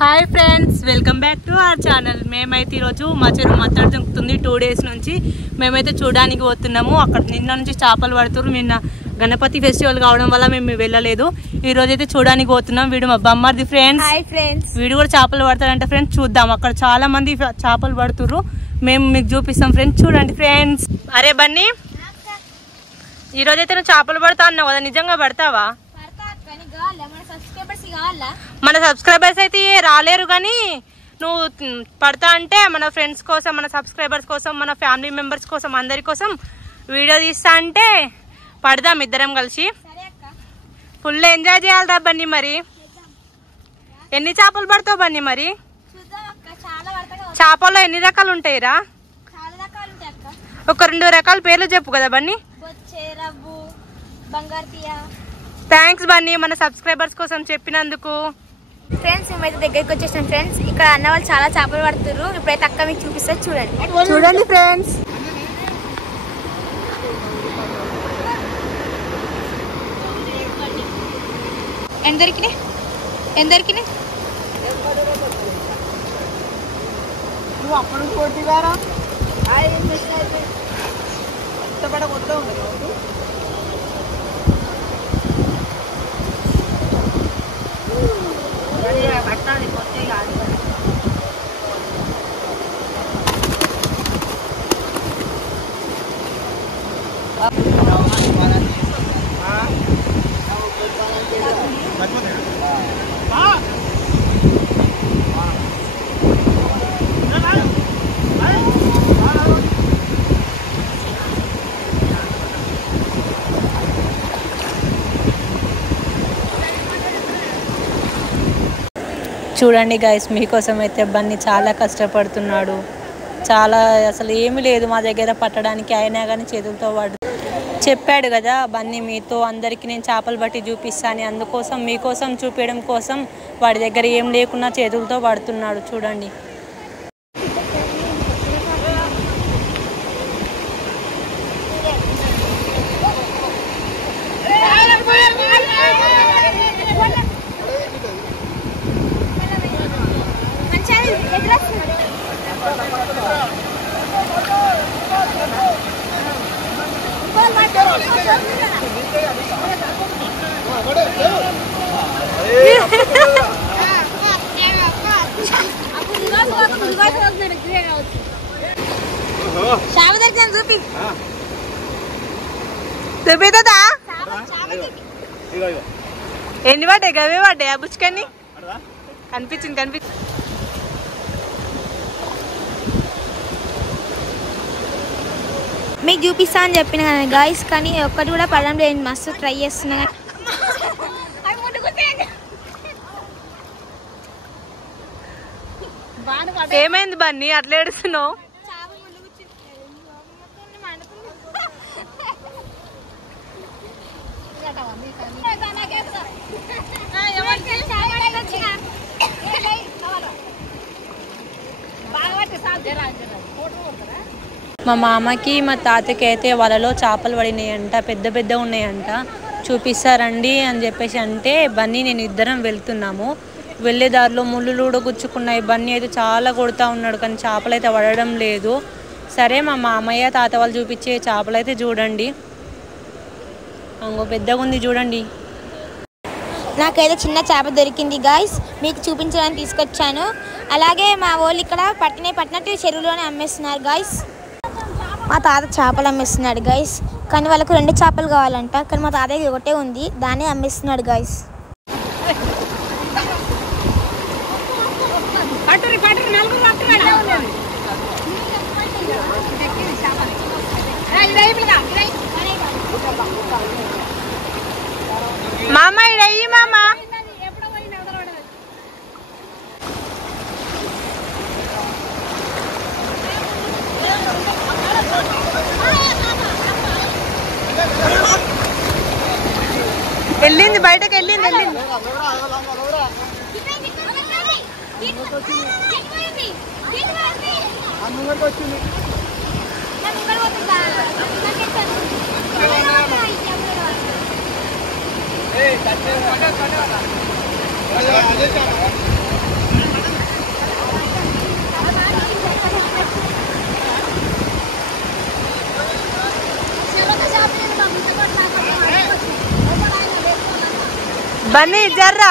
Hi friends, welcome back to our channel. మేమైతే ఈరోజు మా చెరువు మత్తడి దుంకుతుంది. 2 days నుంచి మేమైతే చూడడానికి పోతున్నాము. అక్కడ నిన్న నుంచి చేపలు పడుతున్నారు. నిన్న గణపతి ఫెస్టివల్ కావడం వల్ల మేము వెళ్ళలేదు. ఈ రోజు అయితే చూడడానికి పోతున్నాం. వీడు మా బొమ్మర్ది ఫ్రెండ్స్. వీడు కూడా చేపలు పడతాడంట ఫ్రెండ్స్. చూద్దాం, అక్కడ చాలా మంది చేపలు పడుతున్నారు. మేము మీకు చూపిస్తాం ఫ్రెండ్స్. చూడండి ఫ్రెండ్స్. అరే బన్నీ, ఈ రోజు అయితే నువ్వు చేపలు పడతా అన్నావు కదా, నిజంగా పడతావా? మన సబ్స్క్రైబర్స్ అయితే రాలేరు, కానీ నువ్వు పడతా అంటే మన ఫ్రెండ్స్ కోసం, మన సబ్స్క్రైబర్స్ కోసం, మన ఫ్యామిలీ మెంబర్స్ కోసం, అందరి కోసం వీడియో తీస్తా అంటే పడదాం ఇద్దరం కలిసి. ఫుల్ ఎంజాయ్ చేయాలి రా బన్నీ. మరి ఎన్ని చేపలు పడతావు బన్నీ? మరి చేపల్లో ఎన్ని రకాలు ఉంటాయిరా? ఒక 2 రకాల పేర్లు చెప్పు కదా బన్నీ. థ్యాంక్స్ బన్నీ, మన సబ్స్క్రైబర్స్ కోసం చెప్పినందుకు. ఫ్రెండ్స్, మేమైతే దగ్గరికి వచ్చేసాం ఫ్రెండ్స్. ఇక్కడ అన్న వాళ్ళు చాలా చేపలు పడుతున్నారు. ఇప్పుడైతే అక్క మీకు చూపిస్తారు, చూడండి ఫ్రెండ్స్. ఎందరికి చూడండి గైస్, మీకోసం అయితే బన్నీ చాలా కష్టపడుతున్నాడు. చాలా అసలు ఏమీ లేదు మా దగ్గర పట్టడానికి, అయినా కానీ చేతులతో చెప్పాడు కదా బన్నీ, మీతో అందరికీ నేను చేపలు బట్టి చూపిస్తాను. అందుకోసం మీకోసం చూపించడం కోసం వాడి దగ్గర ఏం లేకున్నా చేతులతో పడుతున్నాడు. చూడండి. ఎన్ని పడ్డాయి? గవే పడ్డాయి. ఆ బుచ్చుకన్ని కనిపించింది. మీకు చూపిస్తా అని చెప్పిన కదా గాయస్, కానీ ఒక్కటి కూడా పడడం లేదు. మస్తు ట్రై చేస్తున్నా. ఏమైంది బన్నీ అట్లా ఏడుస్తున్నావు? మా మామకి మా తాతకి అయితే వాళ్ళలో చేపలు పడినాయంట, పెద్ద ఉన్నాయంట. చూపిస్తారండి అని చెప్పేసి అంటే బన్నీ నేను ఇద్దరం వెళ్తున్నాము. వెళ్ళే దారిలో ముళ్ళు కూడా గుచ్చుకున్నాయి. బన్నీ అయితే చాలా కొడుతూ ఉన్నాడు, కానీ చేపలు అయితే పడడం లేదు. సరే, మా మామయ్య తాత వాళ్ళు చూపించే చేపలు అయితే చూడండి. అంగో పెద్దగా ఉంది చూడండి. నాకైతే చిన్న చేప దొరికింది గాయస్, మీకు చూపించడానికి తీసుకొచ్చాను. అలాగే మా వాళ్ళు ఇక్కడ పట్టినట్టు చెరువులోనే అమ్మేస్తున్నారు గాయస్. మా తాత చేపలు అమ్మేస్తున్నాడు గాయస్, కానీ వాళ్ళకు 2 చేపలు కావాలంట. కానీ మా తాతకి ఒకటే ఉంది, దాన్ని అమ్మేస్తున్నాడు గాయస్. మామ ఇడయ్యి మామ. వెళ్ళింది బయటకు, వెళ్ళింది. బన్నీ జర్రా